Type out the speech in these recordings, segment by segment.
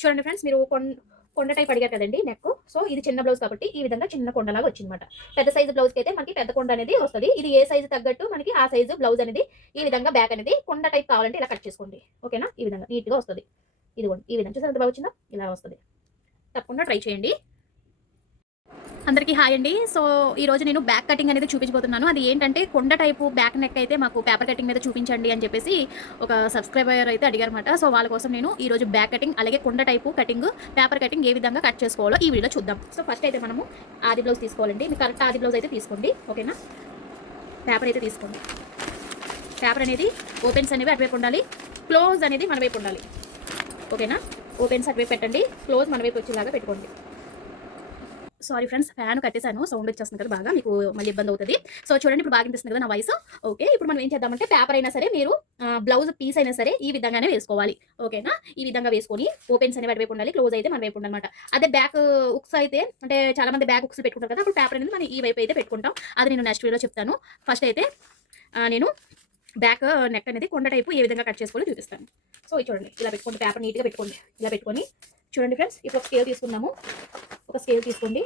చూడండి ఫ్రెండ్స్, మీరు కొండ టైప్ అడిగారు కదండి నెక్. సో ఇది చిన్న బ్లౌజ్ కాబట్టి ఈ విధంగా చిన్న కొండలాగా వచ్చిందన్నమాట. పెద్ద సైజు బ్లౌజ్కి అయితే మనకి పెద్ద కొండ అనేది వస్తుంది. ఇది ఏ సైజు తగ్గట్టు మనకి ఆ సైజు బ్లౌజ్ అనేది ఈ విధంగా బ్యాక్ అనేది కొండ టైప్ కావాలంటే ఇలా కట్ చేసుకోండి. ఓకేనా? ఈ విధంగా నీట్గా వస్తుంది. ఇదిగోండి ఈ విధంగా చూసారు ఎంత బాగా వచ్చిందో, ఇలా వస్తుంది. తప్పకుండా ట్రై చేయండి. అందరికీ హాయ్ అండి. సో ఈరోజు నేను బ్యాక్ కటింగ్ అనేది చూపించబోతున్నాను. అది ఏంటంటే కొండ టైపు బ్యాక్ నెక్ అయితే మాకు పేపర్ కటింగ్ మీద చూపించండి అని చెప్పేసి ఒక సబ్స్క్రైబర్ అయితే అడిగారన్నమాట. సో వాళ్ళ కోసం నేను ఈరోజు బ్యాక్ కటింగ్ అలాగే కొండ టైపు కటింగ్ పేపర్ కటింగ్ ఏ విధంగా కట్ చేసుకోవాలో ఈ వీడియోలో చూద్దాం. సో ఫస్ట్ అయితే మనము ఆది బ్లౌజ్ తీసుకోవాలండి. మీకు కరెక్ట్ ఆది బ్లౌజ్ అయితే తీసుకోండి. ఓకేనా? పేపర్ అయితే తీసుకోండి. పేపర్ అనేది ఓపెన్స్ అనేవి అటువైపు ఉండాలి, క్లోజ్ అనేది మన వైపు ఉండాలి. ఓకేనా? ఓపెన్స్ అటువైపు పెట్టండి, క్లోజ్ మన వైపు వచ్చేలాగా పెట్టుకోండి. సారీ ఫ్రెండ్స్, ఫ్యాన్ కట్టేశాను, సౌండ్ వచ్చేస్తుంది కదా బాగా, మీకు మళ్ళీ ఇబ్బంది అవుతుంది. సో చూడండి, ఇప్పుడు బాగా అనిపిస్తుంది కదా నా వాయిస్. ఓకే, ఇప్పుడు మనం ఏం చేద్దామంటే పేపర్ అయినా సరే మీరు బ్లౌజ్ పీస్ అయినా సరే ఈ విధంగానే వేసుకోవాలి. ఓకేనా? ఈ విధంగా వేసుకొని ఓపెన్స్ అనేవి అటువైపు ఉండాలి, క్లోజ్ అయితే మన వైపు ఉండాలన్నమాట. అదే బ్యాక్ ఉక్స్ అయితే, అంటే చాలా మంది బ్యాక్ ఉక్స్ పెట్టుకుంటారు కదా, అప్పుడు పేపర్ అనేది మనం ఈ వైపు అయితే పెట్టుకుంటాం. అది నేను నెక్స్ట్ వీడియోలో చెప్తాను. ఫస్ట్ అయితే నేను బ్యాక్ నెక్ అనేది కొండ టైపు ఏ విధంగా కట్ చేసుకొని చూపిస్తాను. సో చూడండి, ఇలా పెట్టుకోండి, పేపర్ నీట్గా పెట్టుకోండి. ఇలా పెట్టుకొని చూడండి ఫ్రెండ్స్, ఇప్పుడు ఒక స్కేల్ తీసుకున్నాము. ఒక స్కేల్ తీసుకోండి,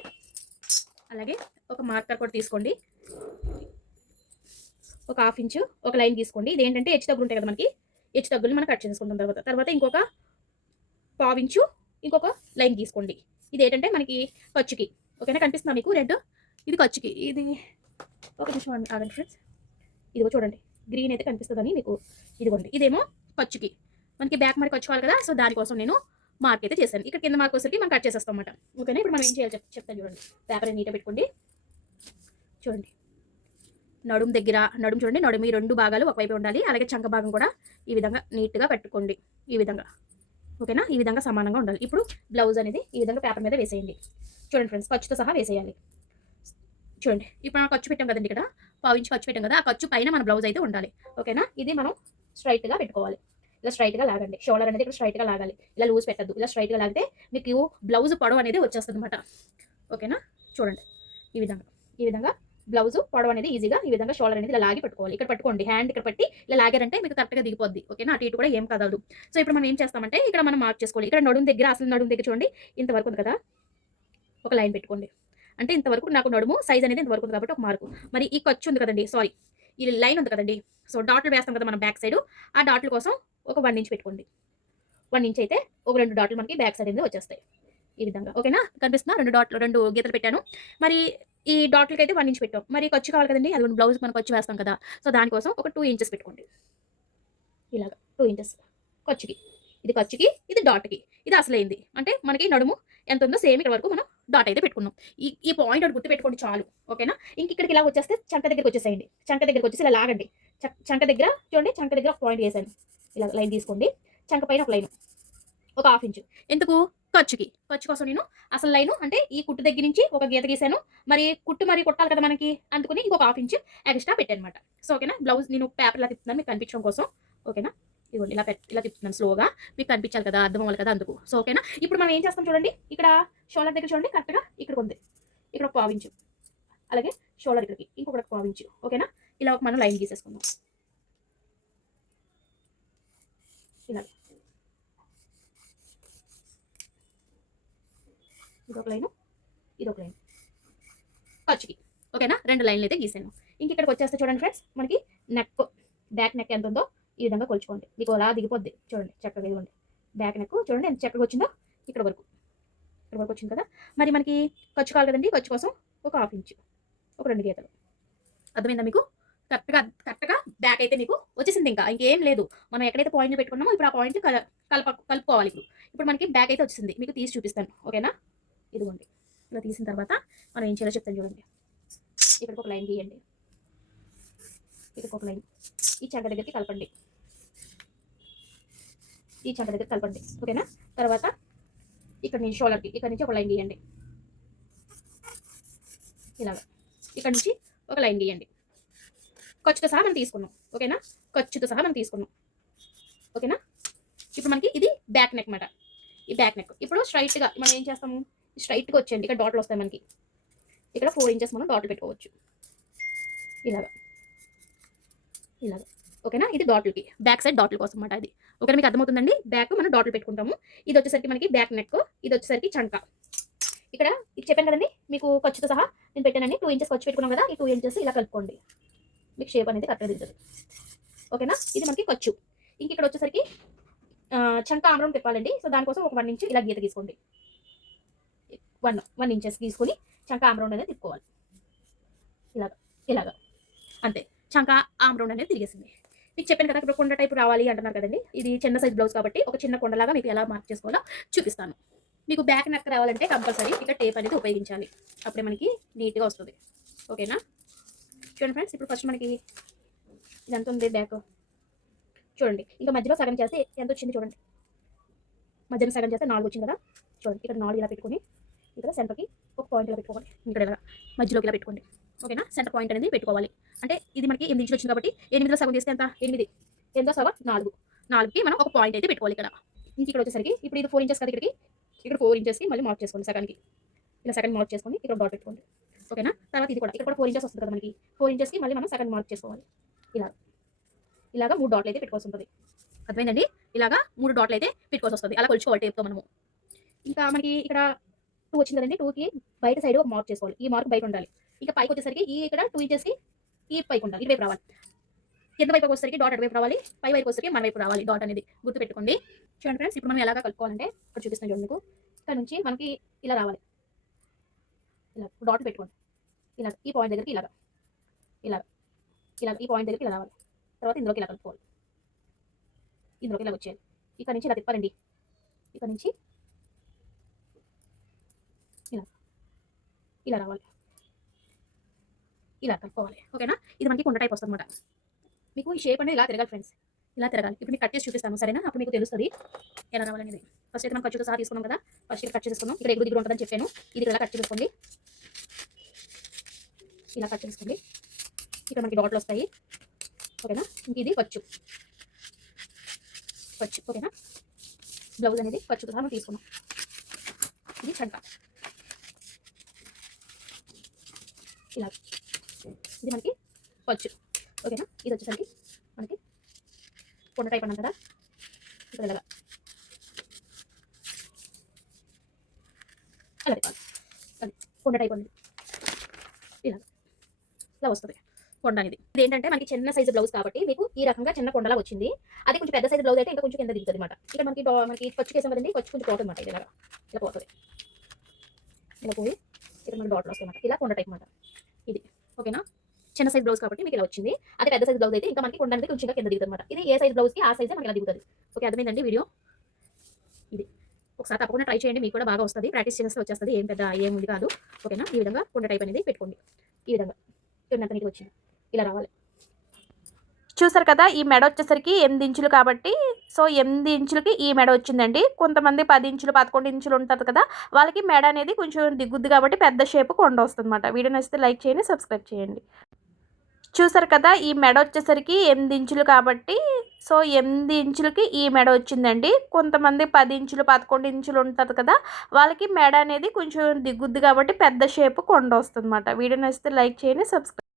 అలాగే ఒక మార్కర్ కూడా తీసుకోండి. ఒక హాఫ్ ఇంచు ఒక లైన్ తీసుకోండి. ఇది ఏంటంటే హెచ్చు తగ్గులు ఉంటాయి కదా మనకి, హెచ్చు తగ్గులు మనం కట్ చేసుకుంటాం. తర్వాత ఇంకొక పావు ఇంచు ఇంకొక లైన్ తీసుకోండి. ఇది ఏంటంటే మనకి ఖర్చుకి. ఓకేనా? కనిపిస్తుందా మీకు రెడ్? ఇది ఖర్చుకి. ఇది ఒక నిమిషం ఆగండి ఫ్రెండ్స్, ఇదిగో చూడండి, గ్రీన్ అయితే కనిపిస్తుందని మీకు. ఇదిగోండి, ఇదేమో ఖర్చుకి. మనకి బ్యాక్ మార్క్ వచ్చుకోవాలి కదా, సో దానికోసం నేను మార్క్ అయితే చేశాను. ఇక్కడ కింద మార్క్ వచ్చేసరికి మనం కట్ చేసేస్తాం అన్నమాట. ఓకేనా? ఇప్పుడు మనం ఏం చేయాలి చెప్తాను చూడండి. పేపర్ నీట్గా పెట్టుకోండి. చూడండి, నడుము దగ్గర, నడుము చూడండి, నడుము ఈ రెండు భాగాలు ఒకవైపు ఉండాలి. అలాగే చంక భాగం కూడా ఈ విధంగా నీట్గా పెట్టుకోండి. ఈ విధంగా. ఓకేనా? ఈ విధంగా సమానంగా ఉండాలి. ఇప్పుడు బ్లౌజ్ అనేది ఈ విధంగా పేపర్ మీద వేసేయండి. చూడండి ఫ్రెండ్స్, ఖర్చుతో సహా వేసేయాలి. చూడండి, ఇప్పుడు మనం ఖర్చు పెట్టాం కదండి, ఇక్కడ పావు ఇంచు ఖర్చు పెట్టాం కదా, ఆ ఖర్చు పైన మన బ్లౌజ్ అయితే ఉండాలి. ఓకేనా? ఇది మనం స్ట్రైట్గా పెట్టుకోవాలి. ఇలా స్ట్రైట్గా లాగండి. షోల్డర్ అనేది ఇక్కడ స్ట్రైట్గా లాగాలి. ఇలా లూజ్ పెట్టద్దు. ఇలా స్ట్రైట్గా లాగితే మీకు బ్లౌజ్ పొడవు అనేది వచ్చేస్తుంది అనమాట. ఓకేనా? చూడండి, ఈ విధంగా బ్లౌజ్ పొడవు అనేది ఈజీగా ఈ విధంగా షోల్డర్ అనేది ఇలా లాగి పెట్టుకోవాలి. ఇక్కడ పట్టుకోండి, హ్యాండ్ ఇక్కడ పట్టి ఇలా లాగారంటే మీకు కరెక్ట్గా దిగిపోద్ది. ఓకేనా? అటు ఇటు కూడా ఏం కదలదు. సో ఇప్పుడు మనం ఏం చేస్తామంటే ఇక్కడ మనం మార్క్ చేసుకోవాలి. ఇక్కడ నడుము దగ్గర, అసలు నడుము దగ్గర చూడండి, ఇంతవరకు ఉంది కదా, ఒక లైన్ పెట్టుకోండి. అంటే ఇంతవరకు నాకు నడుము సైజ్ అనేది ఇంతవరకు ఉంది కాబట్టి ఒక మార్కు. మరి ఈ ఖర్చు ఉంది కదండి, సారీ, ఈ లైన్ ఉంది కదండి, సో డాట్లు వేస్తాం కదా మనం బ్యాక్ సైడ్, ఆ డాట్ల కోసం ఒక 1 ఇంచ్ పెట్టుకోండి. 1 ఇంచ్ అయితే ఒక 2 డాట్లు మనకి బ్యాక్ సైడ్ అనేది వచ్చేస్తాయి. ఈ విధంగా. ఓకేనా? కనిపిస్తుందా? 2 గీతలు పెట్టాను. మరి ఈ డాట్లకి అయితే 1 ఇంచ్ పెట్టాం. మరి ఖర్చు కావాలి కదండి, అది బ్లౌజ్ మనం ఖర్చు వేస్తాం కదా, సో దానికోసం ఒక 2 ఇంచెస్ పెట్టుకోండి. ఇలాగా 2 ఇంచెస్ ఖర్చుకి. ఇది ఖర్చుకి, ఇది డాట్కి. ఇది అసలైంది. అంటే మనకి నడుము ఎంత ఉందో సేమ్ ఇక్కడ వరకు మనం డాట్ అయితే పెట్టుకున్నాం. ఈ పాయింట్ ఒకటి గుర్తు పెట్టుకోండి చాలు. ఓకేనా? ఇక్కడికి ఇలా వచ్చేస్తే చంక దగ్గరికి వచ్చేసేయండి. చంక దగ్గరికి వచ్చేసి ఇలా లాగండి. చంక దగ్గర చూడండి, చంక దగ్గర ఒక పాయింట్ వేసాను. ఇలా లైన్ తీసుకోండి. చంక పైన ఒక లైన్, ఒక హాఫ్ ఇంచు. ఎందుకు? ఖర్చు కోసం నేను అసలు లైను అంటే ఈ కుట్టు దగ్గర నుంచి ఒక గీత గీసాను. మరి కుట్టు మరి కుట్టాలి కదా మనకి, అందుకుని ఇంకొక హాఫ్ ఇంచు ఎక్స్ట్రా పెట్టాను అనమాట. సో ఓకేనా? బ్లౌజ్ నేను పేపర్లా తిప్పుతున్నాను మీకు కనిపించడం కోసం. ఓకేనా? ఇదిగోండి, ఇలా తిప్పుతున్నాను స్లోగా, మీకు కనిపించాలి కదా, అర్థం అవ్వాలి కదా, అందుకు. సో ఓకేనా? ఇప్పుడు మనం ఏం చేస్తాం చూడండి, ఇక్కడ షోల్డర్ దగ్గర చూడండి, కరెక్ట్గా ఇక్కడ ఉంది. ఇక్కడ ఒక పావు ఇంచు, అలాగే షోల్డర్ ఇక్కడికి ఇంకొక పావు ఇంచు. ఓకేనా? ఇలా ఒక మనం లైన్ గీసేసుకుందాం. ఇలా ఇదొక లైను, ఇదొక లైన్ ఖర్చుకి. ఓకేనా? 2 లైన్లు అయితే గీసాను. ఇక్కడికి వచ్చేస్తే చూడండి ఫ్రెండ్స్, మనకి నెక్, బ్యాక్ నెక్ ఎంత ఉందో ఈ విధంగా కొలుచుకోండి. మీకు అలా దిగిపోద్ది చూడండి, చక్కగా. ఇదిగోండి బ్యాక్ నెక్ చూడండి ఎంత చక్కగా వచ్చిందో, ఇక్కడ వరకు వచ్చింది కదా. మరి మనకి ఖర్చు కావాలి కదండి, ఖర్చు కోసం ఒక హాఫ్ ఇంచు, ఒక 2 గీతలు. అర్థమైందా మీకు? కరెక్ట్గా బ్యాక్ అయితే మీకు వచ్చేసింది. ఇంకా ఇంకేం లేదు. మనం ఎక్కడైతే పాయింట్లు పెట్టుకున్నామో ఇప్పుడు ఆ పాయింట్లు కలుపుకోవాలి. ఇప్పుడు మనకి బ్యాక్ అయితే వచ్చింది. మీకు తీసి చూపిస్తాను. ఓకేనా? ఇదిగోండి, ఇలా తీసిన తర్వాత మనం ఏం చేయాలో చెప్తాను చూడండి. ఇక్కడికి ఒక లైన్ గీయండి, ఇక్కడికి ఒక లైన్ ఈ చంక దగ్గరికి కలపండి. ఓకేనా? తర్వాత ఇక్కడ నుంచి షోల్డర్కి ఇక్కడ నుంచి ఒక లైన్ గీయండి. ఇలాగా ఇక్కడ నుంచి ఒక లైన్ గీయండి. ఖర్చుతో సహా మనం తీసుకున్నాం. ఓకేనా? ఖర్చుతో సహా మనం తీసుకున్నాం. ఓకేనా? ఇప్పుడు మనకి ఇది బ్యాక్ నెక్ అన్నమాట. ఈ బ్యాక్ నెక్ ఇప్పుడు స్ట్రైట్గా మనం ఏం చేస్తాము, స్ట్రైట్గా వచ్చేయండి. ఇక్కడ డాట్లు వస్తాయి మనకి, ఇక్కడ 4 ఇంచెస్ మనం డాట్లు పెట్టుకోవచ్చు. ఇలాగా. ఓకేనా? ఇది డాట్లకి, బ్యాక్ సైడ్ డాట్ల కోసం అన్నమాట ఇది. ఓకే, మీకు అర్థమవుతుందండి. బ్యాక్ మనం డాట్లు పెట్టుకుంటాము. ఇది వచ్చేసరికి మనకి బ్యాక్ నెక్, ఇది వచ్చేసరికి చంక. ఇక్కడ ఇది చెప్పాను కదండి మీకు ఖర్చుతో సహా నేను పెట్టానండి. 2 ఇంచెస్ ఖర్చు పెట్టుకున్నాం కదా, ఈ 2 ఇంచెస్ ఇలా కలుపుకోండి. మీకు షేప్ అనేది కరెక్ట్గా దిగుతుంది. ఓకేనా, ఇది మనకి ఖర్చు. ఇంక ఇక్కడ వచ్చేసరికి చంక ఆమ్రం తిప్పాలండి. సో దానికోసం ఒక 1 ఇంచ్ ఇలా గీత గీసుకోండి. 1 ఇంచెస్ గీసుకొని చంక ఆమ్రం అనేది తిప్పుకోవాలి. ఇలాగా అంతే. చంక ఆమ్రౌండ్ అనేది తిరిగేసింది. మీకు చెప్పాను కదా, ఇప్పుడు కొండ టైప్ రావాలి అంటున్నారు కదండి. ఇది చిన్న సైజ్ బ్లౌజ్ కాబట్టి ఒక చిన్న కొండలాగా మీకు ఎలా మార్క్ చేసుకోవాలో చూపిస్తాను. మీకు బ్యాక్ నెక్ రావాలంటే కంపల్సరీ ఇక్కడ టేప్ అనేది ఉపయోగించాలి. అప్పుడే మనకి నీట్గా వస్తుంది. ఓకేనా, చూడండి ఫ్రెండ్స్. ఇప్పుడు ఫస్ట్ మనకి ఇదంతా ఉంది బ్యాక్. చూడండి, ఇంకా మధ్యలో సగం చేస్తే ఎంత వచ్చింది చూడండి. మధ్యలో సగం చేస్తే 4 వచ్చింది కదా. చూడండి, ఇక్కడ 4 ఇలా పెట్టుకొని ఇక్కడ సెంటర్కి ఒక పాయింట్ ఇలా పెట్టుకోవాలి. ఇక్కడ ఇలా మధ్యలోకి ఇలా పెట్టుకోండి. ఓకేనా, సెంటర్ పాయింట్ అనేది పెట్టుకోవాలి. అంటే ఇది మనకి 8 ఇంచులు వచ్చింది కాబట్టి 8లో సగం చేస్తే ఎంత 8, 8తో సగం 4, 4కి మనం ఒక పాయింట్ అయితే పెట్టుకోవాలి ఇక్కడ. ఇంక ఇక్కడ వచ్చేసరికి ఇప్పుడు ఇది 4 ఇంచెస్ కదా, ఇక్కడ 4 ఇంచెస్కి మళ్ళీ మార్క్ చేసుకోండి. సగానికి ఇలా సగం మార్క్ చేసుకొని ఇక్కడ డాట్ పెట్టుకోండి. ఓకేనా, తర్వాత ఇది కూడా ఇక్కడ కూడా 4 ఇంచెస్ వస్తుంది కదా మనకి. 4 ఇంచెస్కి మళ్ళీ మనం సగం మార్క్ చేసుకోవాలి. ఇలాగా 3 డాట్లు అయితే పెట్టుకోవాల్సి ఉంటుంది. అర్థమైందండి, ఇలాగా 3 డాట్లు అయితే పెట్టుకోవాల్సి వస్తుంది. అలా కొలుచుకోవాలి టేప్తో మనము. ఇంకా మనకి ఇక్కడ 2 వచ్చింది కదండి. 2కి బయట సైడ్ ఒక మార్క్ చేసుకోవాలి. ఈ మార్క్ బయట ఉండాలి. ఇంకా పైకి వచ్చేసరికి ఈ ఇక్కడ 2 ఇంచెస్కి ఈ పైకి ఉండాలి. ఇటువైపు రావాలి. కింద వైపు వచ్చేసరికి డాట్ అటువైపు రావాలి. పై వైపు వచ్చేసరికి మన వైపు రావాలి. డాట్ అనేది గుర్తు పెట్టుకోండి. చూడండి ఫ్రెండ్స్, ఇప్పుడు మనం ఎలాగా కలుపుకోవాలంటే ఇక్కడ చూపిస్తాను చూడండి మీకు. ఇక్కడ నుంచి మనకి ఇలా రావాలి. ఇలా డాట్ పెట్టుకోండి. ఇలా ఈ పాయింట్ దగ్గరికి ఇలా ఈ పాయింట్ దగ్గరికి ఇలా రావాలి. తర్వాత ఇందులోకి ఇలా కలుపుకోవాలి. ఇందులోకి ఇలా వచ్చేయాలి. ఇక్కడ నుంచి ఇలా తిప్పాలండి. ఇక్కడ నుంచి ఇలా రావాలి. ఇలా కలుపుకోవాలి. ఓకేనా, ఇది మనకి కొండ టైప్ వస్తుంది అనమాట. మీకు ఈ షేప్ అనేది ఇలా తిరగాలి ఫ్రెండ్స్, ఇలా తిరగాలి. ఇప్పుడు మీకు కట్ చేసి చూపిస్తాను, సరేనా? అప్పుడు మీకు తెలుస్తుంది ఎలా రావాలనేది. ఫస్ట్ అయితే మనం ఖర్చుతో సహా తీసుకున్నాం కదా, ఫస్ట్ ఇక్కడ కట్ చేసుకున్నాం. ఇక్కడ ఎగురు దిగురు ఉంటుందని చెప్పాను. ఇది ఇలా కట్ చేసుకోండి. ఇలా కట్ చేసుకోండి. ఇక్కడ మనకి డాట్లు వస్తాయి. ఓకేనా, ఇంక ఇది ఖర్చు. ఓకేనా, బ్లౌజ్ అనేది ఖర్చుతో సహా మనం తీసుకున్నాం. ఇది చంక. ఇలా ఇది మనకి ఖర్చు. ఓకేనా, ఇది వచ్చేసరికి మనకి కొండ టైప్ అన్నాం కదా. ఇక్కడ ఇలాగా అలా తిప్పాలి. అది కొండ టైప్ అనేది ఇలా వస్తుంది కొండ అనేది. ఇది ఏంటంటే మనకి చిన్న సైజు బ్లౌజ్ కాబట్టి మీకు ఈ రకంగా చిన్న కొండలా వచ్చింది. అది కొంచెం పెద్ద సైజు బ్లౌజ్ అయితే ఇంకా కొంచెం కింద దిగుతుంది అనమాట. ఇక్కడ మనకి ఖర్చు కేసాం కదండి, ఖర్చు కొంచెం పోతుంది అనమాట. ఇది ఇలా పోతుంది. ఇలా పోయి ఇక్కడ మనకి డాట్లు వస్తాయి అన్నమాట. ఇలా కొండ టైప్ అనమాట ఇది. ఓకేనా, చిన్న సైజ్ బ్లౌజ్ కాబట్టి మీకు ఇలా వచ్చింది. అదే పెద్ద సైజ్ బ్లౌజ్ అయితే ఇంకా మనకి కొండ అనేది కొంచెం కింద దిగుతుంది అనమాట. ఇది ఏ సైజ్ బ్లౌజ్కి ఆ సైజే మనకి ఇలా దిగుతుంది. ఓకే, అర్థమైందండి వీడియో. ఇది ఒకసారి తప్పకుండా ట్రై చేయండి, మీకు కూడా బాగా వస్తుంది. ప్రాక్టీస్ చేస్తే వచ్చేస్తుంది, ఏముంది కాదు. ఓకేనా, ఈ విధంగా కొండ టైప్ అనేది పెట్టుకోండి. ఈ విధంగా చూడండి ఎంత నీట్గా వచ్చింది. ఇలా రావాలి. చూసారు కదా, ఈ మెడ వచ్చేసరికి 8 ఇంచులు కాబట్టి సో 8 ఇంచులకి ఈ మెడ వచ్చిందండి. కొంతమంది 10 ఇంచులు 11 ఇంచులు ఉంటుంది కదా, వాళ్ళకి మెడ అనేది కొంచెం దిగుద్ది కాబట్టి పెద్ద షేప్ కొండ వస్తుంది అనమాట. వీడియో నచ్చితే లైక్ చేయండి, సబ్స్క్రైబ్ చేయండి. చూసారు కదా, ఈ మెడ వచ్చేసరికి 8 ఇంచులు కాబట్టి సో 8 ఇంచులకి ఈ మెడ వచ్చిందండి. కొంతమంది 10 ఇంచులు 11 ఇంచులు ఉంటుంది కదా, వాళ్ళకి మెడ అనేది కొంచెం దిగుద్ది కాబట్టి పెద్ద షేప్ కొండ వస్తుంది అనమాట. వీడియో నచ్చితే లైక్ చేయండి, సబ్స్క్రైబ్